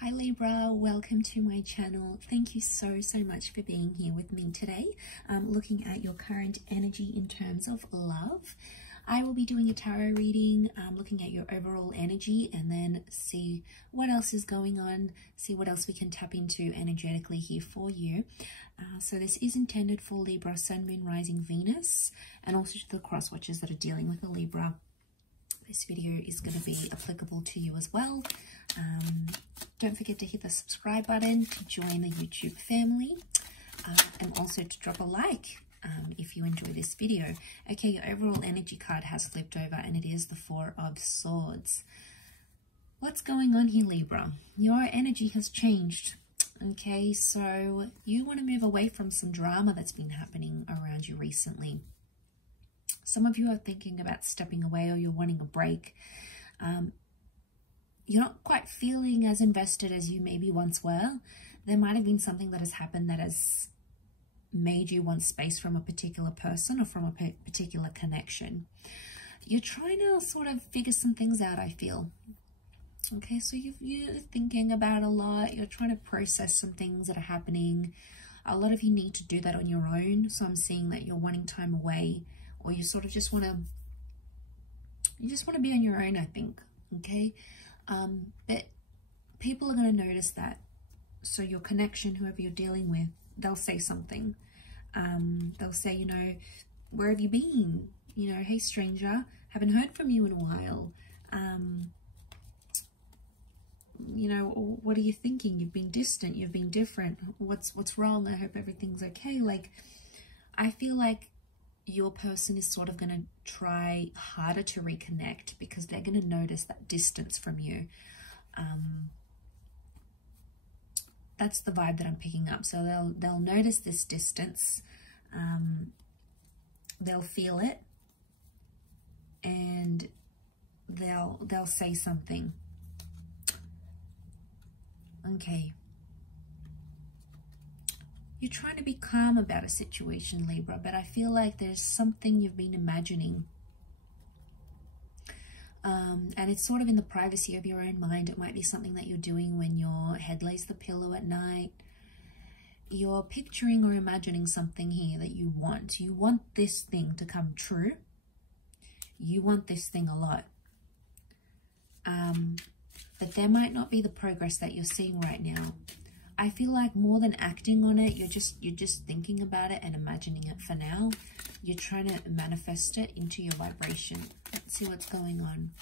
Hi Libra, welcome to my channel. Thank you so much for being here with me today. Looking at your current energy in terms of love. I will be doing a tarot reading, looking at your overall energy and then see what else is going on, see what else we can tap into energetically here for you. So this is intended for Libra, Sun, Moon, Rising, Venus, and also to the cross watchers that are dealing with a Libra. This video is going to be applicable to you as well. Don't forget to hit the subscribe button to join the YouTube family, and also to drop a like if you enjoy this video. Okay, your overall energy card has flipped over and it is the Four of Swords. What's going on here, Libra? Your energy has changed. Okay, so you want to move away from some drama that's been happening around you recently. Some of you are thinking about stepping away, or you're wanting a break. You're not quite feeling as invested as you maybe once were. There might have been something that has happened that has made you want space from a particular person or from a particular connection. You're trying to sort of figure some things out, I feel. Okay, so you're thinking about a lot. You're trying to process some things that are happening. A lot of you need to do that on your own. So I'm seeing that you're wanting time away, or you sort of just want to be on your own, I think. Okay, but people are going to notice that. So your connection, whoever you're dealing with, they'll say something. They'll say, you know, where have you been? You know, hey stranger, haven't heard from you in a while. You know, what are you thinking? You've been distant, you've been different. What's wrong? I hope everything's okay. Like, I feel like your person is sort of going to try harder to reconnect because they're going to notice that distance from you. That's the vibe that I'm picking up. So they'll notice this distance. They'll feel it, and they'll say something. Okay. You're trying to be calm about a situation, Libra, but I feel like there's something you've been imagining. And it's sort of in the privacy of your own mind. It might be something that you're doing when your head lays the pillow at night. You're picturing or imagining something here that you want. You want this thing to come true. You want this thing a lot. But there might not be the progress that you're seeing right now. I feel like more than acting on it, you're just thinking about it and imagining it for now. You're trying to manifest it into your vibration. Let's see what's going on.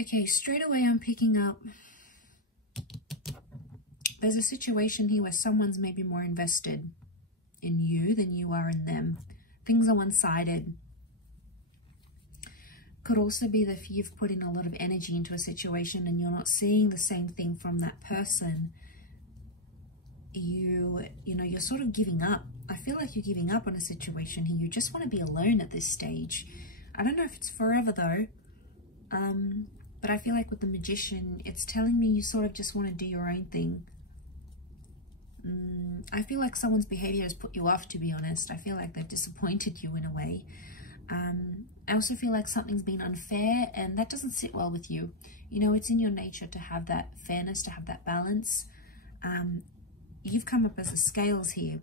Okay, straight away I'm picking up, there's a situation here where someone's maybe more invested in you than you are in them. Things are one-sided. Could also be that you've put in a lot of energy into a situation and you're not seeing the same thing from that person. You know, you're sort of giving up. I feel like you're giving up on a situation here. You just want to be alone at this stage. I don't know if it's forever though. But I feel like with the Magician, it's telling me you sort of just want to do your own thing. I feel like someone's behavior has put you off, to be honest. I feel like they've disappointed you in a way. I also feel like something's been unfair, and that doesn't sit well with you. You know, it's in your nature to have that fairness, to have that balance. You've come up as the scales here,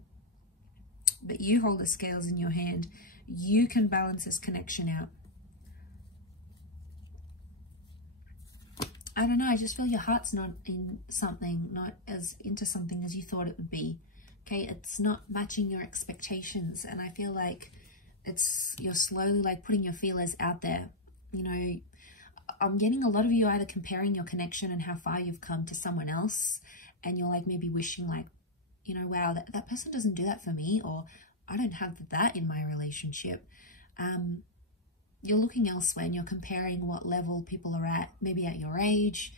but you hold the scales in your hand. You can balance this connection out. I don't know, I just feel your heart's not in something, not as into something as you thought it would be. Okay, it's not matching your expectations, and I feel like you're slowly like putting your feelers out there. You know, I'm getting a lot of you either comparing your connection and how far you've come to someone else, and you're like maybe wishing like, you know, wow, that person doesn't do that for me, or I don't have that in my relationship. You're looking elsewhere and you're comparing what level people are at, maybe at your age,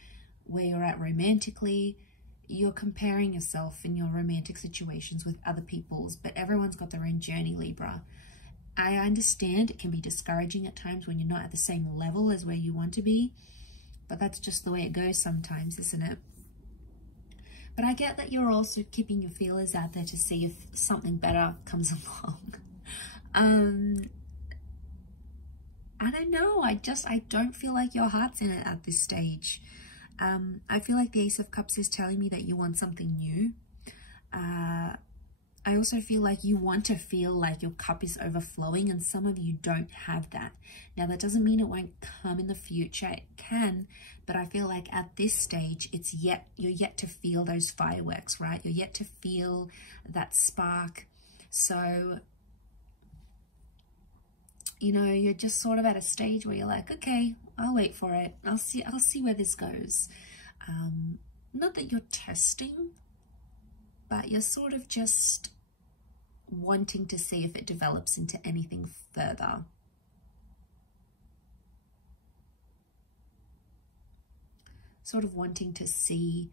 where you're at romantically. You're comparing yourself in your romantic situations with other people's, but everyone's got their own journey, Libra. I understand it can be discouraging at times when you're not at the same level as where you want to be, but that's just the way it goes sometimes, isn't it? But I get that you're also keeping your feelers out there to see if something better comes along. I don't know. I don't feel like your heart's in it at this stage. I feel like the Ace of Cups is telling me that you want something new. I also feel like you want to feel like your cup is overflowing, and some of you don't have that. Now, that doesn't mean it won't come in the future. It can, but I feel like at this stage, you're yet to feel those fireworks, right? You're yet to feel that spark. So, you know, you're just sort of at a stage where you're like, okay, I'll wait for it. I'll see where this goes. Not that you're testing, but you're sort of just wanting to see if it develops into anything further. Sort of wanting to see,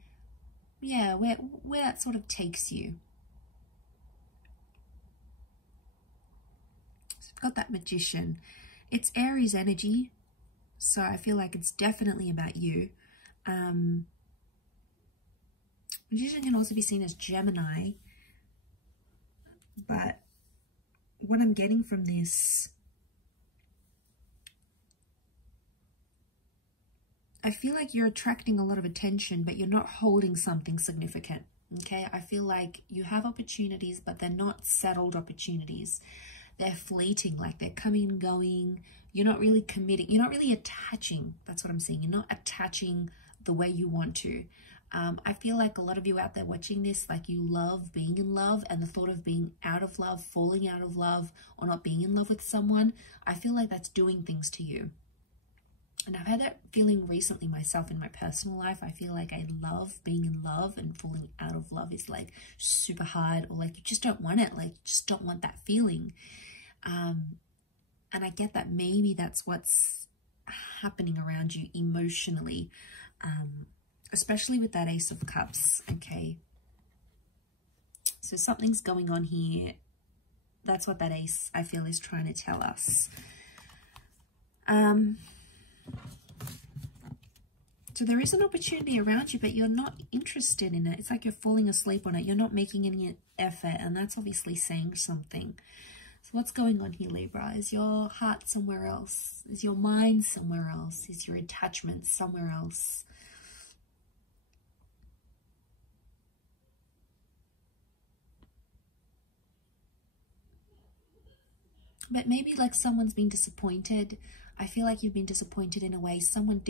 yeah, where that sort of takes you. So I've got that Magician. It's Aries energy, so I feel like it's definitely about you. Magician can also be seen as Gemini, but what I'm getting from this, I feel like you're attracting a lot of attention, but you're not holding something significant, okay? I feel like you have opportunities, but they're not settled opportunities. They're fleeting, like they're coming and going. You're not really committing. You're not really attaching. That's what I'm saying. You're not attaching the way you want to. I feel like a lot of you out there watching this, like you love being in love, and the thought of being out of love, falling out of love, or not being in love with someone, I feel like that's doing things to you. And I've had that feeling recently myself in my personal life. I feel like I love being in love, and falling out of love is like super hard, or like you just don't want it, like you just don't want that feeling. And I get that maybe that's what's happening around you emotionally. Especially with that Ace of Cups, okay? So something's going on here. That's what that Ace, I feel, is trying to tell us. So there is an opportunity around you, but you're not interested in it. It's like you're falling asleep on it. You're not making any effort, and that's obviously saying something. So what's going on here, Libra? Is your heart somewhere else? Is your mind somewhere else? Is your attachment somewhere else? But maybe like someone's been disappointed. I feel like you've been disappointed in a way. Someone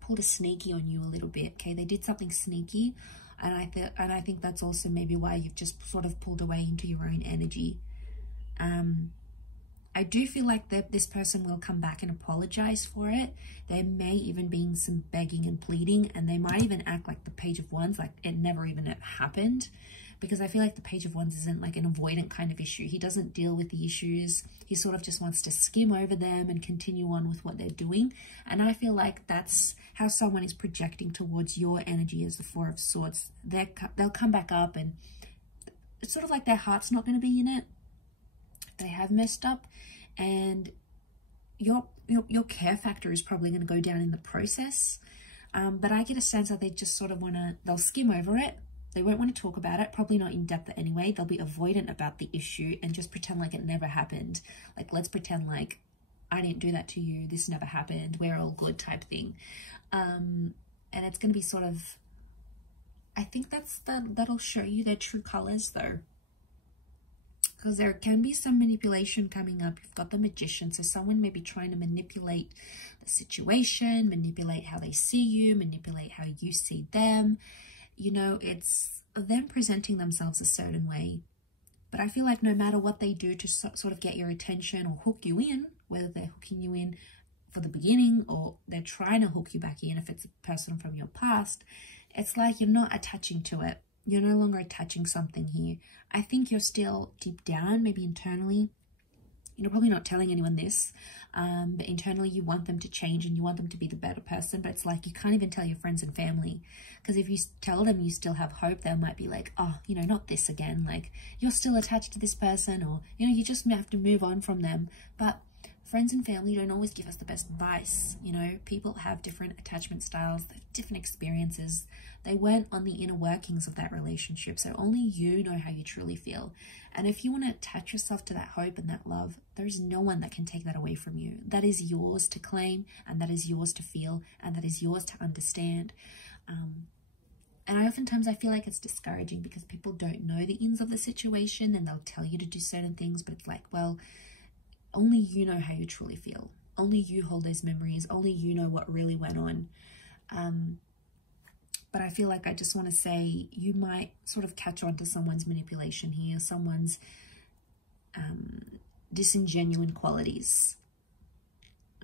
pulled a sneaky on you a little bit, okay? They did something sneaky, and I think that's also maybe why you've just sort of pulled away into your own energy. I do feel like this person will come back and apologize for it. There may even be some begging and pleading, and they might even act like the Page of Wands, like it never even happened. Because I feel like the Page of Wands isn't like an avoidant kind of issue. He doesn't deal with the issues. He sort of just wants to skim over them and continue on with what they're doing. And I feel like that's how someone is projecting towards your energy as the Four of Swords. They'll come back up, and it's sort of like their heart's not going to be in it. They have messed up, and your care factor is probably going to go down in the process. But I get a sense that they just sort of they'll skim over it. They won't want to talk about it, probably not in depth anyway. They'll be avoidant about the issue and just pretend like it never happened. Like, let's pretend like I didn't do that to you. This never happened. We're all good type thing. And it's going to be sort of, I think that'll show you their true colors though. Because there can be some manipulation coming up. You've got the Magician, so someone may be trying to manipulate the situation, manipulate how they see you, manipulate how you see them. You know, it's them presenting themselves a certain way. But I feel like no matter what they do to sort of get your attention or hook you in, whether they're hooking you in for the beginning or they're trying to hook you back in, if it's a person from your past, it's like you're not attaching to it. You're no longer attaching something here. I think you're still deep down, maybe internally, you're probably not telling anyone this, but internally you want them to change and you want them to be the better person. But it's like you can't even tell your friends and family, because if you tell them you still have hope, they might be like, oh, you know, not this again. Like, you're still attached to this person, or, you know, you just have to move on from them. But friends and family don't always give us the best advice. You know, people have different attachment styles, different experiences. They weren't on the inner workings of that relationship, so only you know how you truly feel. And if you want to attach yourself to that hope and that love, there's no one that can take that away from you. That is yours to claim, and that is yours to feel, and that is yours to understand. And oftentimes I feel like it's discouraging because people don't know the ins of the situation, and they'll tell you to do certain things, but it's like, well, only you know how you truly feel. Only you hold those memories. Only you know what really went on. But I feel like I just want to say you might sort of catch on to someone's manipulation here, someone's disingenuine qualities.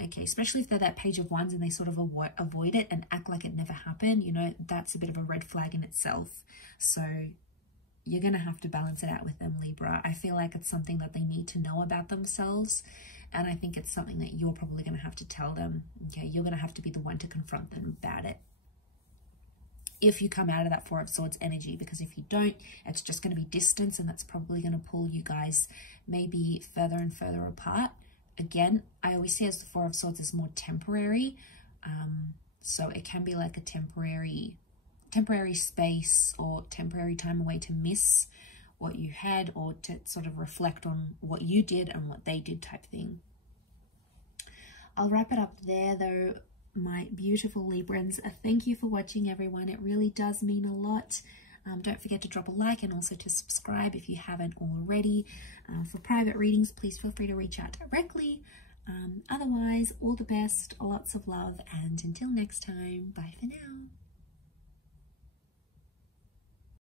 Okay, especially if they're that page of wands and they sort of avoid it and act like it never happened, you know, that's a bit of a red flag in itself. So you're going to have to balance it out with them, Libra. I feel like it's something that they need to know about themselves. And I think it's something that you're probably going to have to tell them. Okay, you're going to have to be the one to confront them about it, if you come out of that Four of Swords energy, because if you don't, it's just going to be distance, and that's probably going to pull you guys maybe further and further apart. Again, I always see as the Four of Swords is more temporary, so it can be like a temporary space or temporary time away to miss what you had, or to sort of reflect on what you did and what they did type thing. I'll wrap it up there though, my beautiful Librans. Thank you for watching, everyone. It really does mean a lot. Don't forget to drop a like and also to subscribe if you haven't already. For private readings, please feel free to reach out directly. Otherwise, all the best, lots of love, and until next time, bye for now.